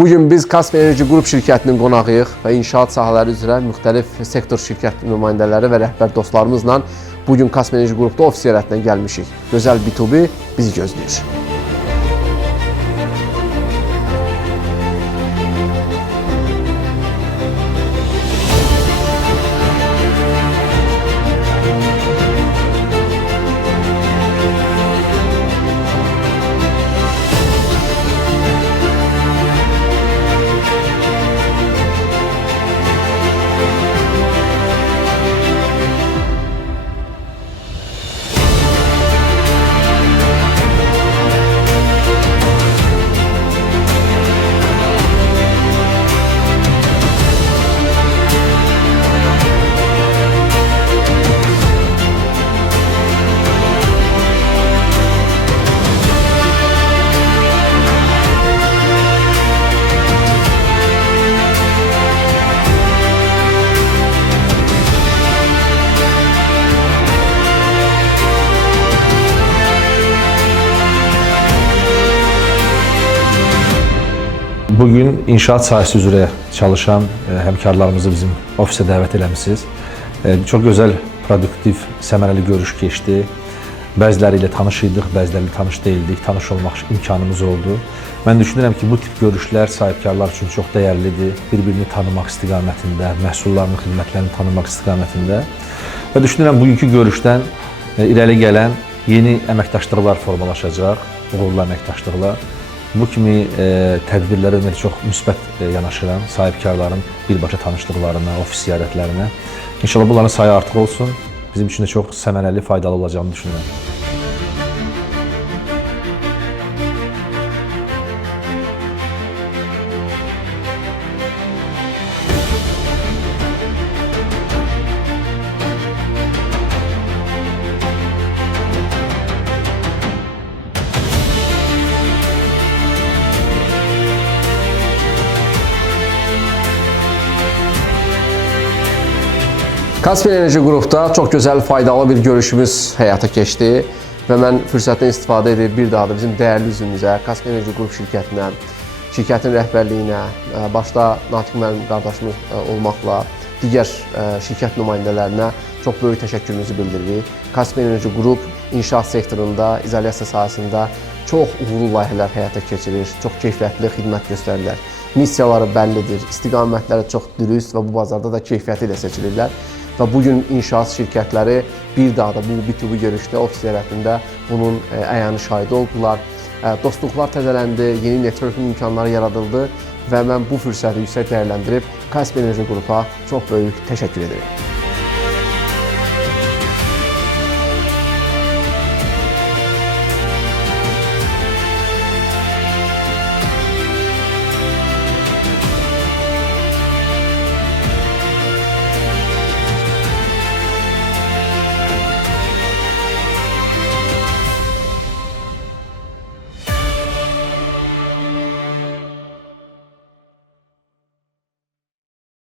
Bugün biz Kaspi Enerji Qrup şirkətinin qonağıyıq və inşaat sahələri üzrə müxtəlif sektor şirkət nümayəndələri və rəhbər dostlarımızla bugün Kaspi Enerji Qrupda ofis ziyarətinə gəlmişik. Gözəl B2B bizi gözləyir. Bugün inşaat sahəsi üzrə çalışan həmkarlarımızı bizim ofisə dəvət eləmişsiniz. Çox gözəl, produktiv, səmərəli görüş keçdi. Bəziləri ilə tanış idik, bəziləri ilə tanış deyildik, tanış olmaq imkanımız oldu. Mən düşünürəm ki, bu tip görüşlər sahibkarlar üçün çox dəyərlidir. Bir-birini tanımaq istiqamətində, məhsullarını, xidmətlərini tanımaq istiqamətində. Və düşünürəm, bugünkü görüşdən irəli gələn yeni əməkdaşlıqlar formalaşacaq, uğurlu əməkdaşlıqlar. Bu kimi tədbirlərə çox müsbət yanaşıram, sahibkarların birbaşa tanışlıqlarına, ofis ziyarətlərinə. İnşallah bunların sayı artıq olsun, bizim üçün də çox səmərəli, faydalı olacağını düşünürəm. Kaspi Enerji Qrupda çox gözəl, faydalı bir görüşümüz həyata keçdi və mən fürsətdən istifadə edib bir daha da bizim dəyərli üzvümüzə, Kaspi Enerji Qrup şirkətinə, şirkətin rəhbərliyinə, başda Natiq müəllim qardaşımız olmaqla digər şirkət nümayəndələrinə çox böyük təşəkkürümüzü bildiririk. Kaspi Enerji Qrup inşaat sektorunda, izolyasiya sahəsində çox uğurlu layihələr həyata keçirir, çox keyfiyyətli xidmət göstərirlər. Missiyaları bəllidir, istiqamətləri çox dürüst və bu bazarda da keyfiyyəti ilə seçilirlər. Və bugün inşaat şirkətləri bir daha da bu B2B görüşdə, ofis ziyarətində bunun əyani şahidi oldular. Dostluqlar təzələndi, yeni networking imkanları yaradıldı və mən bu fürsəti yüksək dəyərləndirib Kaspi Enerji Qrupa çox böyük təşəkkür edirəm.